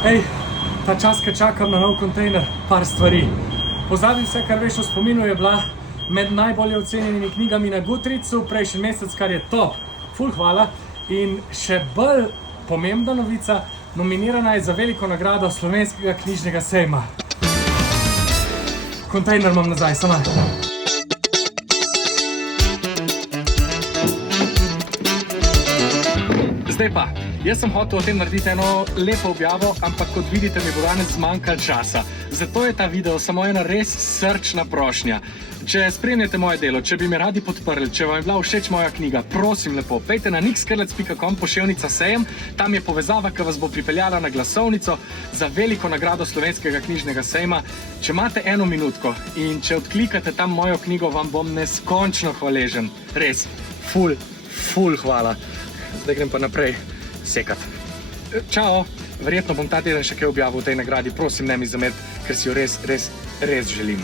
Ej, ta čas, ko čakam na nov kontejner, par stvari. Pozadim vse, kar veš o spominu, je bila med najbolje ocenjenimi knjigami na Goodreadsu prejšnji mesec, kar je top. Ful hvala. In še bolj pomembna novica, nominirana je za veliko nagrado Slovenskega knjižnega sejma. Kontejner imam nazaj, sama. Zdaj pa, jaz sem hotel o tem narediti eno lepo objavo, ampak kot vidite mi bo danes zmanjkalo časa. Zato je ta video samo ena res srčna prošnja. Če spremljate moje delo, če bi me radi podprli, če vam je bila všeč moja knjiga, prosim lepo, pejte na nikskrlec.com/sejem, tam je povezava, ki vas bo pripeljala na glasovnico za veliko nagrado Slovenskega knjižnega sejma. Če imate eno minutko in če odklikate tam mojo knjigo, vam bom neskončno hvaležen. Res, ful hvala. Zdaj grem pa naprej sekat. Čao! Verjetno bom ta teden še kaj objavil v tej nagradi, prosim ne mi zameriti, ker si jo res želim.